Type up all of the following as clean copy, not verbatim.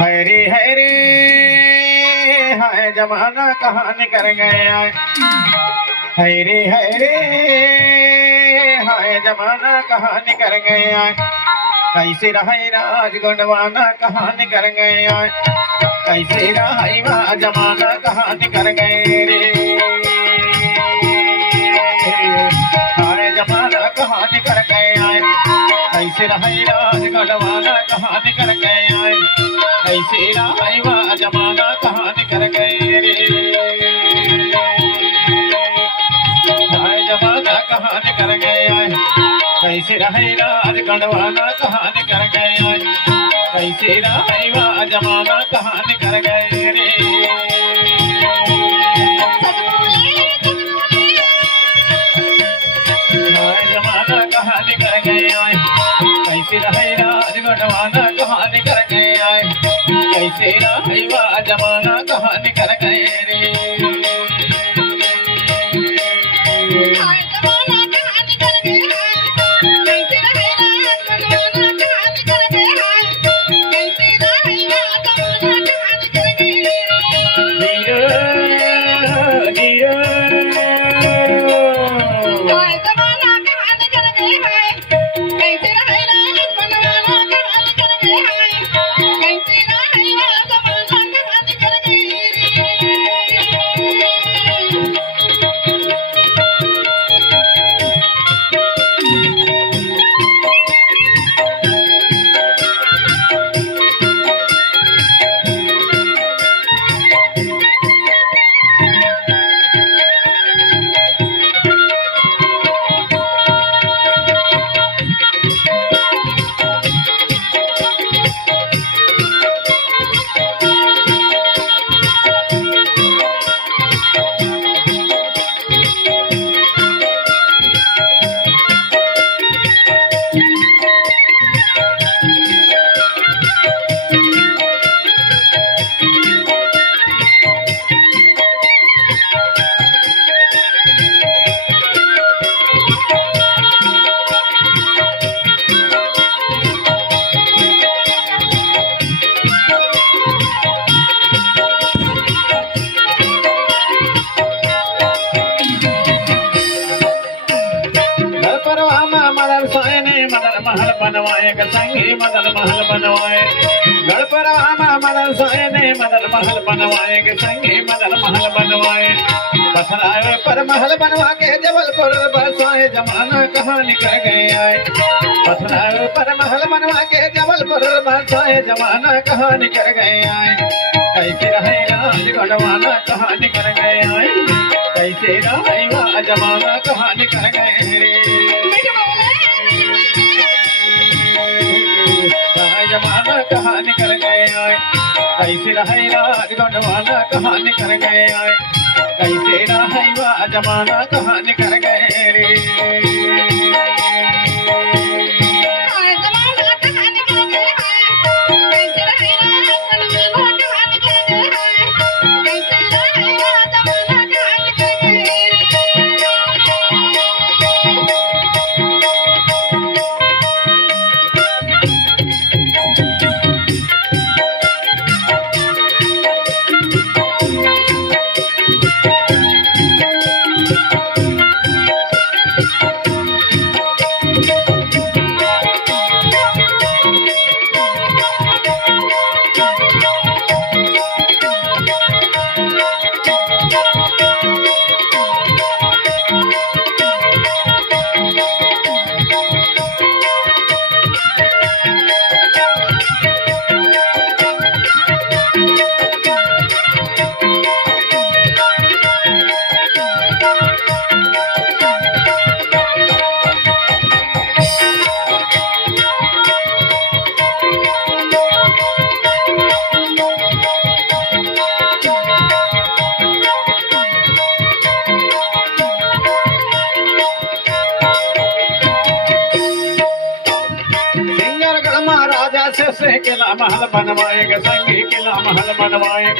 हरे हरे हाय जमाना कहाँ निकल गया हरे हरे हाय जमाना कहाँ निकल गया कैसे रहे राज गुणवाना कहाँ निकल गया कैसे रहे वह जमाना कहाँ निकल गए रे हाय जमाना कहाँ निकल गया कैसे रहे राज गुणवाना कहाँ निकल गया कैसे रहे वह जमाना कहाँ निकल गए रे हाय जमाना कहाँ निकल गया कैसे रहे राज गणवाना कहाँ निकल गया कैसे रहे वह जमाना कहाँ निकल गए रे हाय जमाना कहाँ निकल गया कैसे रहे राज गणवाना कहाँ निकल गया कैसे रहे वह जमाना कहाँ निकल गए रे महल बनवाए संगी मदन महल बनवाए गणपरवामा मदन सोए ने मदन महल बनवाए संगी मदन महल बनवाए पथराए पर महल बनवा के जबलपुर बसाए जमाना कहाँ निकल गया पथराए पर महल बनवा के जबलपुर बसाए जमाना कहाँ निकल गया कैसे रहे राज गणवाना कहाँ निकल गया कैसे रहे वह जमाना कहाँ निकल गए रे जमाना कहाँ निकल गया कैसे रहे राज गणवाना कहाँ निकल गया कैसे रहे वह जमाना कहाँ निकल गए रे से किला महल बनवाए गे संगी किला महल बनवाए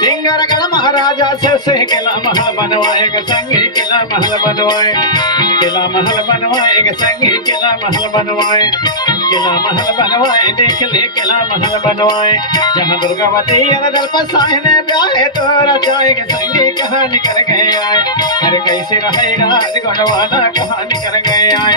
सिंगरगढ़ महाराजा से किला महल बनवाए गे संगी किला महल बनवाए किला महल बनवाए गे संगी किला महल बनवाए किला महल बनवाए देख ले किला महल बनवाए जहाँ दुर्गावती दल पर साहने ब्याहे तो रचाए गे संगी कहानी कर गए आए अरे कैसे रहे राज गढ़वाना कहानी कर गए आए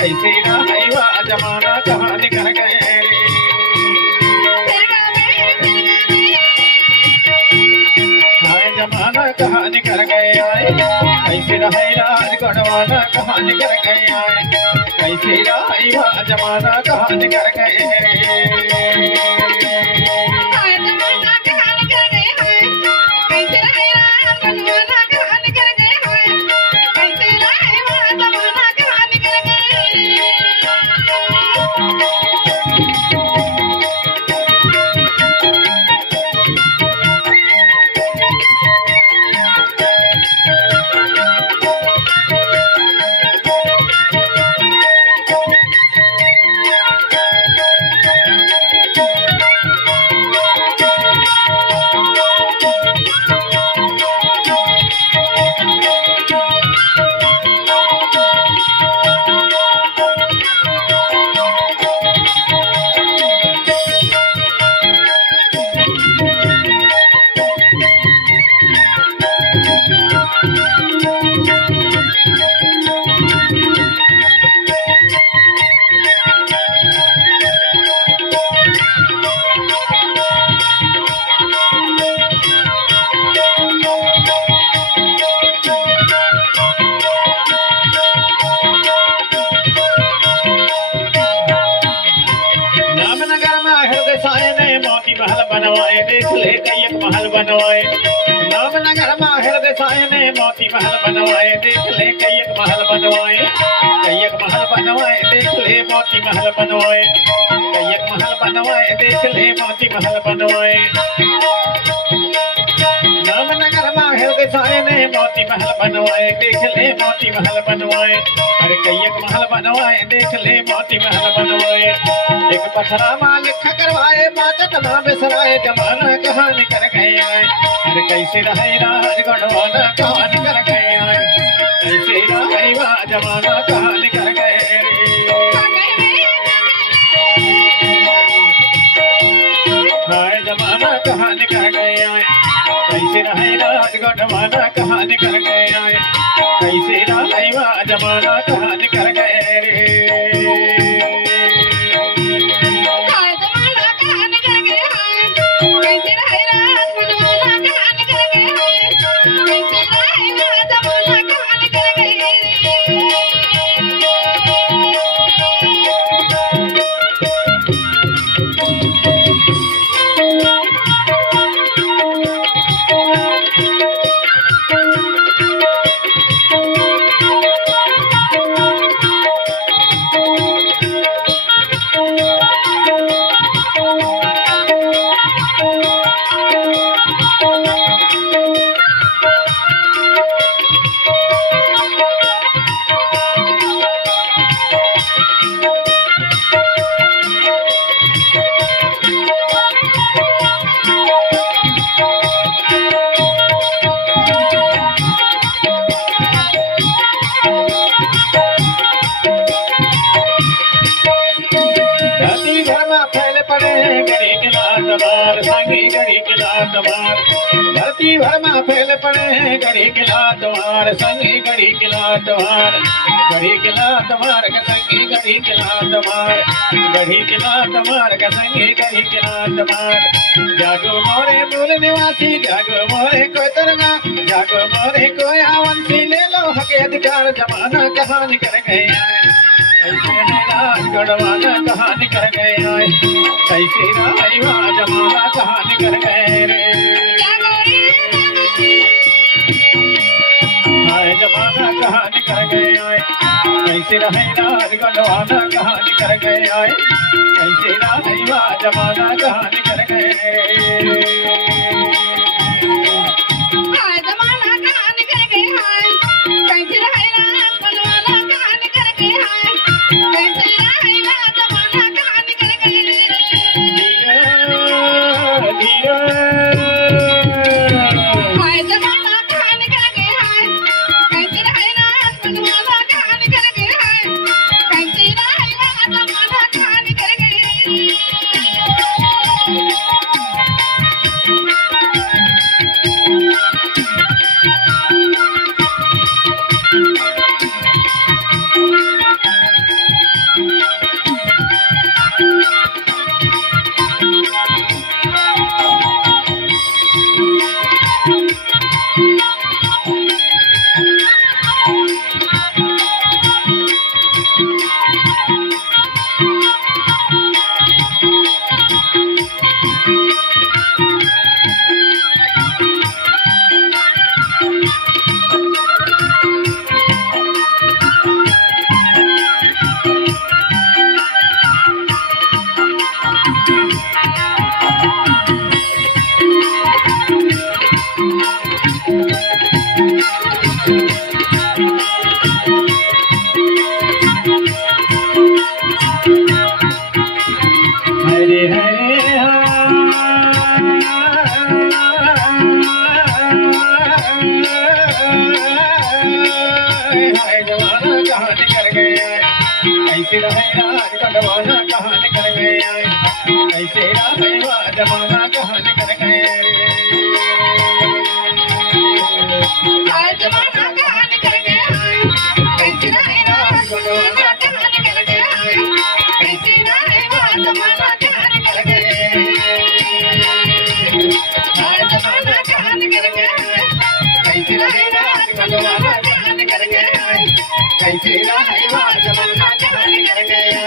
कैसे रहे वा जमाना कहानी कर गए जमाना कहानी कर गए आए कैसे रहे राज गढ़वाना कहानी कर गए आए कैसे रहे वा जमाना कहानी कर गए महल बनवाए देख ले कैयक महल बनवाए नामनगर में हृदय साय ने मोती महल बनवाए देख ले कैयक महल बनवाए कैयक महल बनवाए देख ले मोती महल बनवाए कैयक महल बनवाए देख ले मोती महल बनवाए नामनगर में हृदय साय ने मोती महल बनवाए देख ले मोती महल बनवाए अरे कैयक महल बनवाए देख ले मोती महल बनवाए एक पथरा मालिक करवाए बात माँ बिसराए जमाना कहानी कर गए आए अरे कैसे रहे राज गढ़वाना कहानी कर गए आए कैसे रहे वा जमाना कहानी कर गए हाय जमाना कहानी कर गए आए कैसे रहे राज गढ़वाना कहानी कर गए आए कैसे रहे वा जमाना कहानी कर गए धरती भर में फैल पड़े हैं गढ़ी किला तुम्हार संगी गढ़ी किला तुम्हार गढ़ी किला तुम्हार का संगी गढ़ी किला तुम्हार गढ़ी किला तुम्हार का संगी गढ़ी किला तुम्हार जागो मोरे मूल निवासी जागो मोरे को तरंगा जागो मोरे को आवंसी ले लो हक अधिकार जमाना कहानी कर गए गढ़वाना कहानी कर गए आए कैसे राईवा जमाना कहानी कर गए रे आए जमाना कहानी कर गए आए कैसे रहे राज गढ़वाना कहानी कर गए आए कैसे राईवा जमाना कहानी कर गए हाय हाय जमाना कहाँ निकल गया, कैसे रहे राज का जमाना कहाँ निकल गया, कैसे रहे जमाना कहाँ निकल गया। जमाना कहाँ निकल गया, कैसे रहे राज का जमाना कहाँ निकल गया, कैसे रहे जमाना कहाँ निकल गया। जमाना कहाँ निकल गया, कैसे रहे राज का जमाना कहाँ निकल गया, कैसे रहे जमाना कहाँ निकल गया,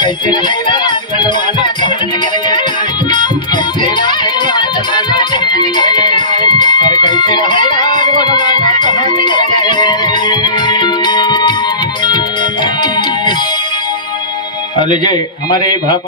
कैसे रहे राज का जमाना कहाँ निकल गया, कैसे रहे जमाना कहाँ निकल गया, अरे कैसे रहे राज का जमाना कहाँ निकल गया। अब लीजिए हमारे भाग